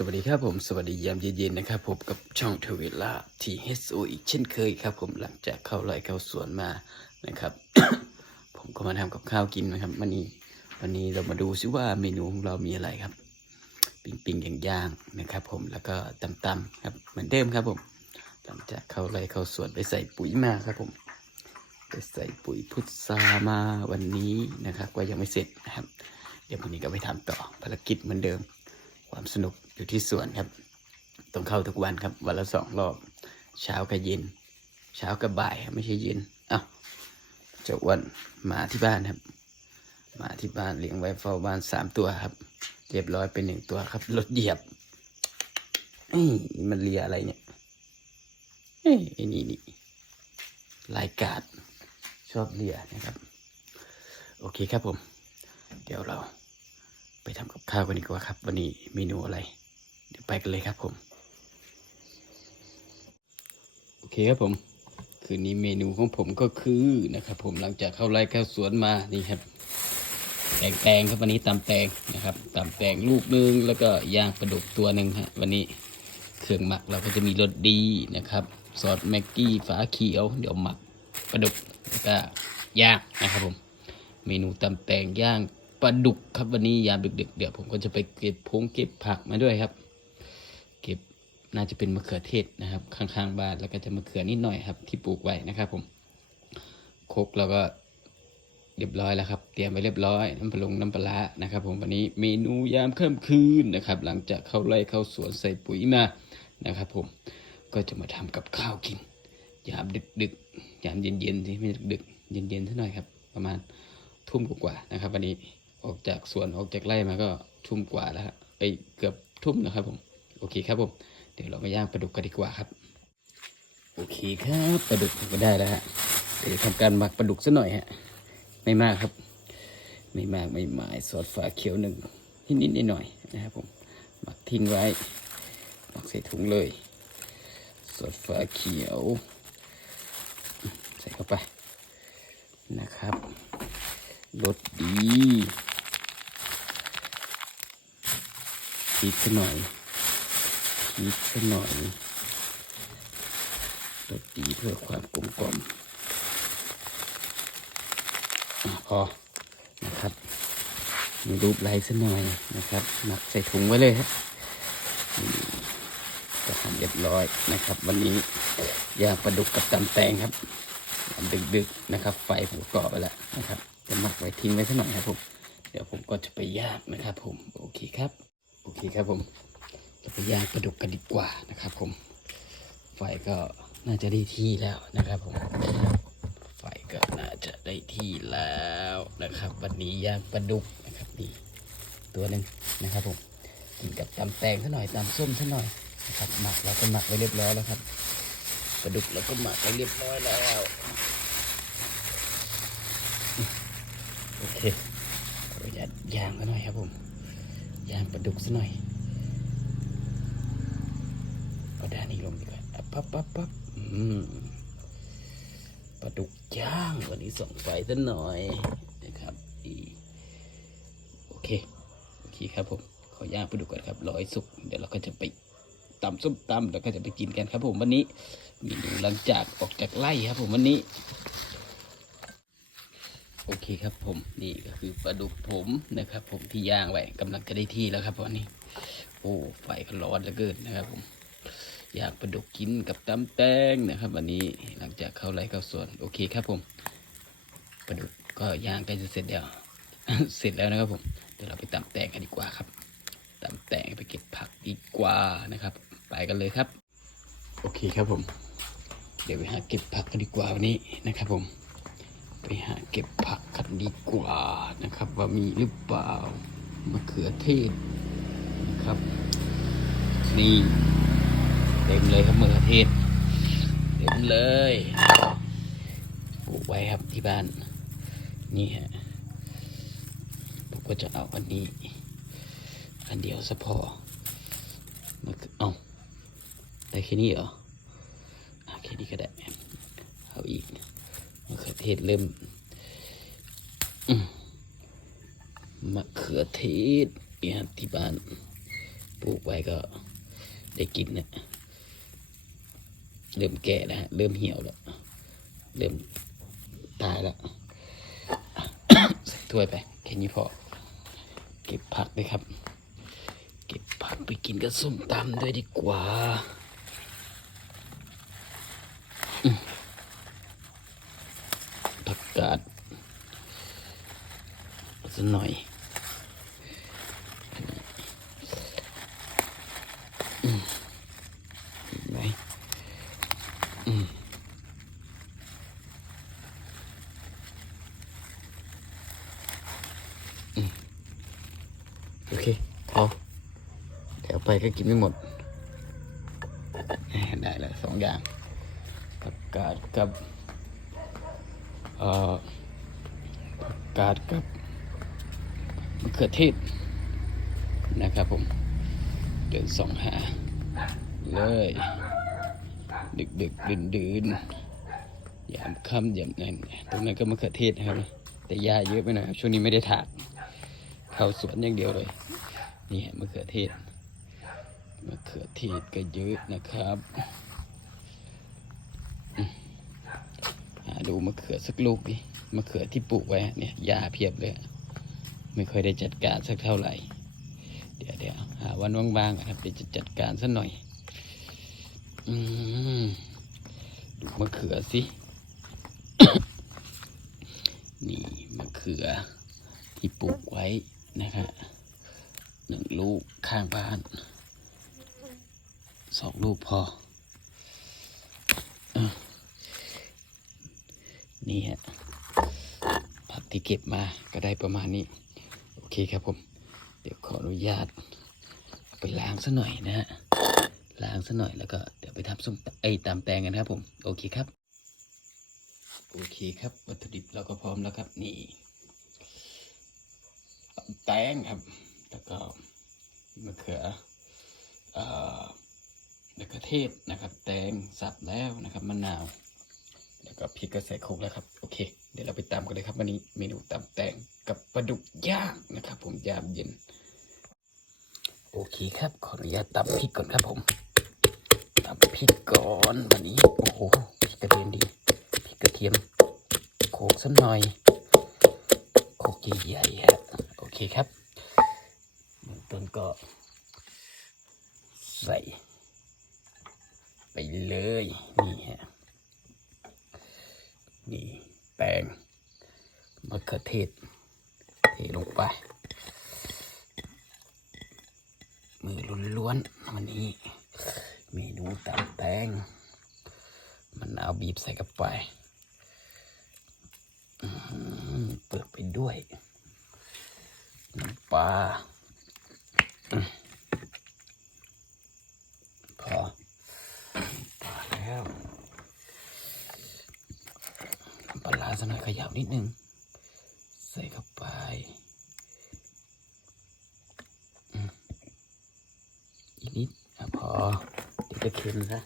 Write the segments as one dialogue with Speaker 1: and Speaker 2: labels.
Speaker 1: สวัสดีครับผมสวัสดียามเย็นๆนะครับผมกับช่องเทเวลาทีเฮสโออีกเช่นเคยครับ ผมหลังจากเข้าไร่เข้าสวนมานะครับ ผมก็มาทำกับข้าวกินนะครับวันนี้วันนี้เรามาดูซิว่าเมนูของเรามีอะไรครับ ปิงปิงๆย่างๆนะครับ ผมแล้วก็ตำๆครับเหมือนเดิมครับผมหลังจากเข้าไร่เข้าสวนไปใส่ปุ๋ยมาครับผมไปใส่ปุ๋ยพุทรามาวันนี้นะครับ ก็ยังไม่เสร็จนะครับ เดี๋ยวพรุ่งนี้ก็ไปทำต่อภารกิจเหมือนเดิม ความสนุกอยู่ที่สวนครับ ต้องเข้าทุกวันครับ วันละสองรอบ เช้ากับเย็น เช้ากับบ่ายไม่ใช่เย็นอ้าวเจ้าอ้วนหมาที่บ้านครับหมาที่บ้านเลี้ยงไว้เฝ้าบ้านสามตัวครับ เรียบร้อยเป็นหนึ่งตัวครับรถเหยียบเอ้ยมันเลียอะไรเนี่ยเอ้ยไอ้นี่นี่ลายกาดชอบเลียนะครับ โอเคครับผม เดี๋ยวเรา ไปทำกับข้าวกันดีกว่าครับ วันนี้เมนูอะไร เดี๋ยวไปกันเลยครับผม โอเคครับผม คืนนี้เมนูของผมก็คือนะครับ ผมหลังจากเข้าไร่เข้าสวนมานี่ครับแตงแตงครับวันนี้ตำแตงนะครับตำแตงลูกหนึงแล้วก็ย่างปลาดุกตัวหนึ่งฮะวันนี้เครื่องหมักเราก็จะมีรสดีนะครับซอสแม็กกี้ฝาเขียวเดี๋ยวหมักปลาดุกแล้วก็ย่างนะครับผม เมนูตำแตงย่าง ปลาดุกครับวันนี้ยามดึกๆเดี๋ยวผมก็จะไปเก็บพงเก็บผักมาด้วยครับ เก็บน่าจะเป็นมะเขือเทศนะครับ ข้างๆบ้านแล้วก็จะมะเขือนิดหน่อยครับ ที่ปลูกไว้นะครับ ผมโคกแล้วก็เรียบร้อยแล้วครับ เตรียมไว้เรียบร้อยน้ำปลาลงน้ำปลาร้านะครับ ผมวันนี้เมนูยามค่ำคืนนะครับ หลังจากเข้าไร่เข้าสวนใส่ปุ๋ยมานะครับ ผมก็จะมาทำกับข้าวกิน ยามดึกๆยามเย็นๆที่ไม่ดึกๆเย็นๆเท่าหน่อยครับ ประมาณทุ่มกว่าๆนะครับ วันนี้ ออกจากสวนออกจากไร่มาก็ทุ่มกว่าแล้วครับไปเกือบทุ่มนะครับผม โอเคครับผม เดี๋ยวเรามาย่างปลาดุกกันดีกว่าครับ โอเคครับปลาดุกก็ได้แล้วฮะเดี๋ยวทำการหมักปลาดุกซะหน่อยฮะ ไม่มากครับ ไม่มากไม่หมายซอสฝาเขียวหนึ่งนิดๆหน่อยนะครับผม หมักทิ้งไว้ หมักใส่ถุงเลยซอสฝาเขียว ใส่เข้าไปนะครับ รสดีพริกสักหน่อยพริกสักหน่อยรสดีเพื่อความกลมกล่อมพอนะครับ มีรูปไลค์สักหน่อยนะครับหมักใส่ถุงไว้เลยครับนี่ก็ทำเรียบร้อยนะครับ วันนี้ย่างปลาดุกกับตำแตงครับดึกๆนะครับ ไฟผมก่อไปแล้วนะครับ จะหมักไว้ทิ้งไว้สักหน่อยครับผม เดี๋ยวผมก็จะไปย่างนะครับ ผม โอเคครับ โอเคครับผม จะไปย่างปลาดุกกันดีกว่านะครับ ผม ไฟก็น่าจะได้ที่แล้วนะครับผม ไฟก็น่าจะได้ที่แล้วนะครับ วันนี้ย่างปลาดุกนะครับนี่ตัวหนึ่งนะครับผม กินกับตำแตงซะหน่อยตำส้มซะหน่อยนะครับ หมักเราก็หมักไว้เรียบร้อยแล้วครับปลาดุกเราก็หมักไว้เรียบร้อยแล้ว โอเคขออนุญาตย่างกันหน่อยครับผมยางปลาดุกซะหน่อยเอาด้านนี้ลงดีกว่าปั๊บปั๊บปั๊บอืมปลาดุกย่างวันนี้ส่องไฟซะหน่อยนะครับอีโอเคโอเคครับผมขอย่างปลาดุกก่อนครับร้อให้สุกเดี๋ยวเราก็จะไปตำส้มตำแล้วก็จะไปกินกันครับผมวันนี้เมนูหลังจากออกจากไร่ครับผมวันนี้ โอเคครับผมนี่ก็คือปลาดุกผมนะครับ ผมที่ย่างไว้กำลังจะได้ที่แล้วครับวันนี้ โอ้ไฟก็ร้อนเหลือเกินนะครับผม อยากปลาดุกกินกับตำแตงนะครับ วันนี้หลังจากเข้าไร่เข้าสวนโอเคครับผมปลาดุกก็ย่างใกล้จะเสร็จแล้วเสร็จแล้วนะครับผมเดี๋ยวเราไปตำแตงกันดีกว่าครับตำแตงไปเก็บผักดีกว่านะครับ ไปกันเลยครับ โอเคครับผม เดี๋ยวไปหาเก็บผักกันดีกว่าวันนี้นะครับผม ไปหาเก็บผักกันดีกว่านะครับ ว่ามีหรือเปล่ามะเขือเทศนะครับ นี่เต็มเลยครับมะเขือเทศเต็มเลยปลูกไว้ครับที่บ้าน นี่ฮะผมก็จะเอาอันนี้ อันเดียวซะพอมะเขือเอาได้แค่นี้เหรอแค่นี้ก็ได้เอาอีก ศเริ่มมะเขือเทศเนี่ยครับที่บ้านปลูกไว้ก็ได้กินนะเริ่มแก่แล้วเริ่มเหี่ยวแล้ว เริ่มตายแล้วใส่ถ้วยไปแค่นี้พอ เก็บผักด้วยครับ เก็บผักไปกินกับส้มตำด้วยดีกว่า อืม กาดสักหน่อยอืมเห็นไหมอืมโอเค เอาเดี๋ยวไปก็กินไม่หมด ได้แล้วสองอย่างผักกาดกับ ผักกาดกับมะเขือเทศนะครับผม เดินสองหา เลย ดึกดึกดื่นดื่นยามค่ำยามนั้นตรงนั้นก็มะเขือเทศนะครับ แต่หญ้าเยอะไปหน่อยครับ ช่วงนี้ไม่ได้ถากเข้าสวนอย่างเดียวเลย นี่มะเขือเทศมะเขือเทศก็เยอะนะครับอืมหา ดูมะเขือสักลูกดิมะเขือที่ปลูกไว้เนี่ยหญ้าเพียบเลย ไม่ค่อยได้จัดการสักเท่าไหร่ เดี๋ยวเดี๋ยวหาวันว่างๆอะครับเดี๋ยวจะจัดการสักหน่อยอืมดูมะเขือสิ นี่มะเขือที่ปลูกไว้นะครับหนึ่งลูกข้างบ้านสองลูกพออะ นี่ฮะผักที่เก็บมาก็ได้ประมาณนี้ โอเคครับผม เดี๋ยวขออนุญาตไปล้างซะหน่อยนะฮะล้างซะหน่อยแล้วก็เดี๋ยวไปทำส้มไอ้ตำแตงกันครับผมโอเคครับ โอเคครับ วัตถุดิบเราก็พร้อมแล้วครับ นี่แตงครับแล้วก็มะเขือเอ่อมะเขือเทศนะครับ แตงสับแล้วนะครับมะนาว แล้วก็พริกก็ใส่โครกแล้วครับ โอเค เดี๋ยวเราไปตำกันเลยครับ วันนี้เมนูตำแตงกับปลาดุกย่างนะครับ ผมยามเย็น โอเคครับ ขออนุญาตตำพริกก่อนครับผมตำพริกก่อนวันนี้ โอ้โหพริกกระเทียมดีพริกกระเทียมโขกสักหน่อยโขกใหญ่ๆฮะโอเคครับเบื้องต้นก็ใส่ไปเลยนี่ฮะ นี่แป้งมะเขือเทศเทลงไป มือล้วนๆวันนี้ เมนูตำแตงมะนเอาบีบใส่กับไปเปิดไปด้วยน้ำปลาอื้อพอพอแล้ว สักหน่อยขยับนิดนึง ใส่เข้าไปอีกนิดอะพอเดี๋ยวจะเค็มซะ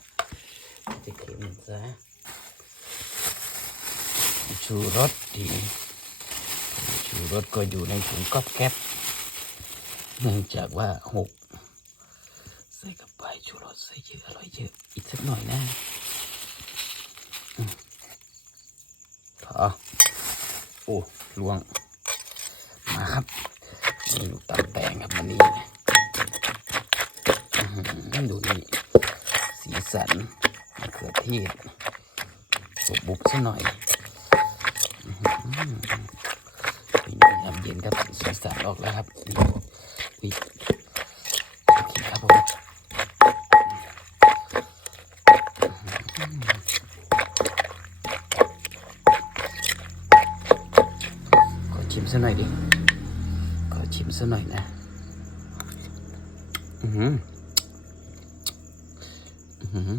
Speaker 1: จะเค็มซะชูรสดีชูรสก็อยู่ในถุงก๊อบแก๊บเนื่องจากว่าหกใส่กับไปชูรสใส่เยอะอร่อยเยอะอีกสักหน่อยนะอืมพอโอ้ลวง มาครับ เมนูตำแตงครับวันนี้ดูนี่สีสันมะเขือเทศบุบบุบซะหน่อยอื้อหือเป็นยามเย็นครับสีสันออกแล้วครับนี่ครับผมขอชิมซะหน่อยดิะหน่อยนะ อือหืออื้อหือ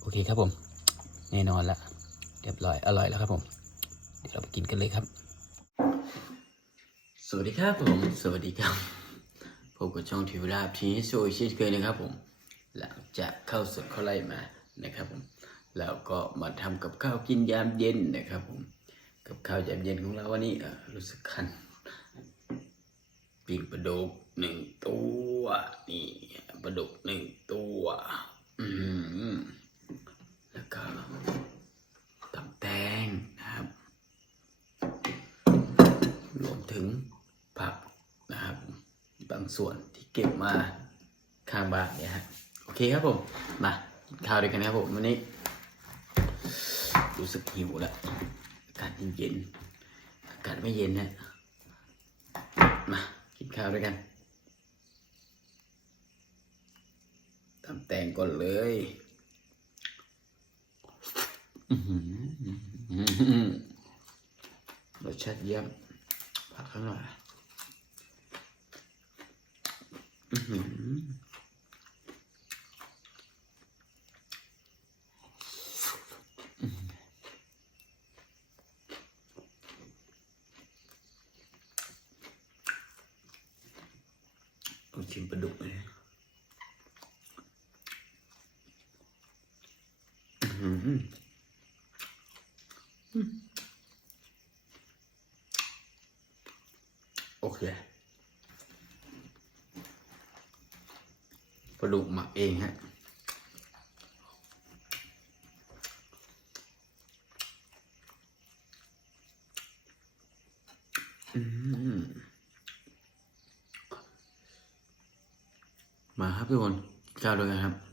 Speaker 1: โอเคครับผม แน่นอนละเรียบร้อย อร่อยแล้วครับผม เดี๋ยวเราไปกินกันเลยครับ สวัสดีครับผม สวัสดีครับพบกับช่องทิวราบทีโซเช่นเคยนะครับผม หลังจากเข้าสวนเข้าไล่มานะครับผมแล้วก็มาทำกับข้าวกินยามเย็นนะครับผม กับข้าวยามเย็นของเราวันนี้เอ่อรู้สึกคัน ปิ้งปลาดุกหนึ่งตัวลาดุกหนึ่งตัว อืมแล้วก็ตำแตงนะครับ รวมถึงผักนะครับ บางส่วนที่เก็บมาข้างบ้านเนี่ยฮะโอเคครับผม มากินข้าวด้วยกันครับผมวันนี้ รู้สึกหิวแล้วอากาศเย็นๆอากาศไม่เย็นนะ ข้าวด้วยกันทำแตงก่อนเลยรสชาติเยี่ยมผักข้างหน่อยอื้อหือลองชิมปลาดุกเลยอื้อหือ โอเคปลาดุกหมักเองฮะอืมมาครับทุกคนข้าด้วยกันครับ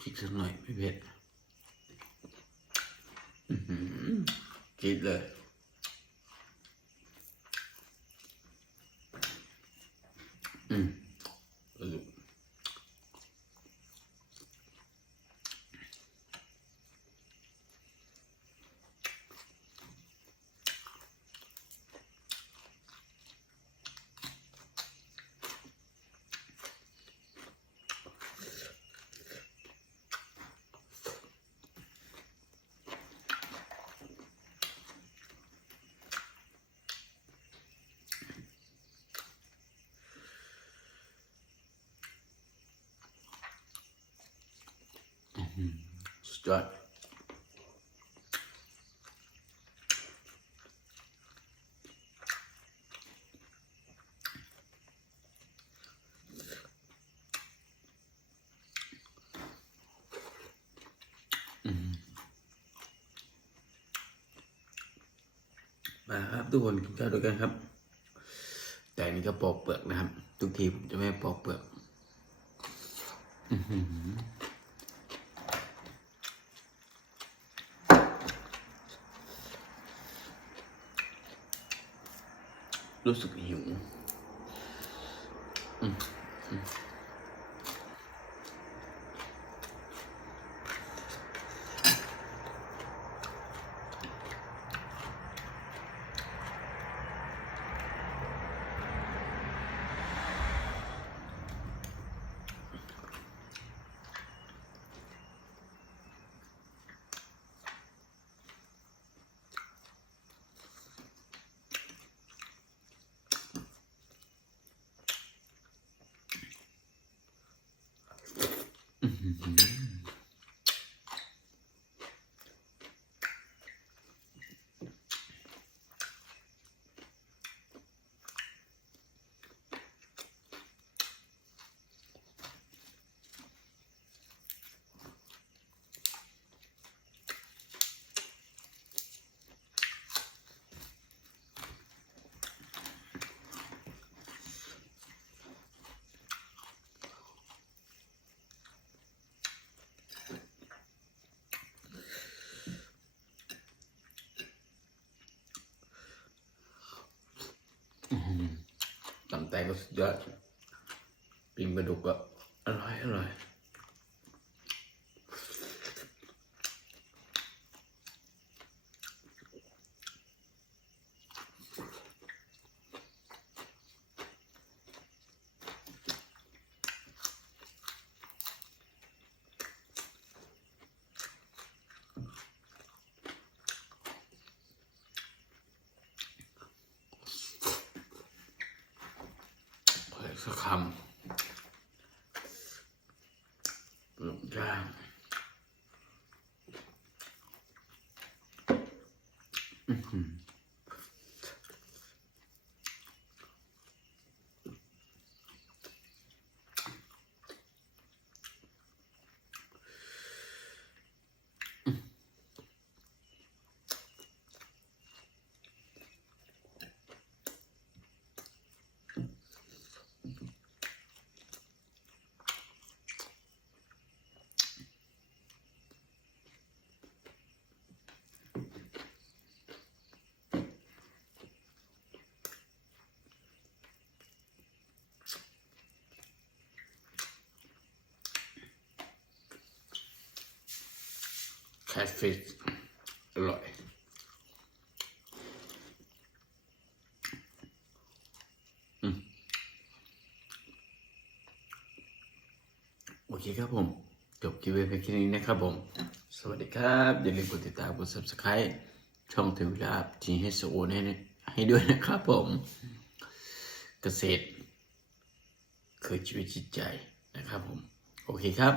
Speaker 1: พริกสักหน่อยไม่เผ็ดกินเลย สุดยอดมาครับทุกคนกินข้าวด้วยกันครับ แต่นนี้ก็ปอกเปลือกนะครับ ทุกทีผมจะไม่ปอกเปลือก รู้สึกหิว อืมอืม สุดยอดปิ้งปลาดุกก็อร่อยอร่อย สักคำ แคทฟิชอร่อย โอเคครับผม จบคลิปไว้เพียงแค่นี้นะครับผม สวัสดีครับ อย่าลืมกดติดตามกด subscribe ช่องเทวิลาทีให้สโอนให้ให้ด้วยนะครับผม เกษตร คือชีวิตจิตใจนะครับผม โอเคครับ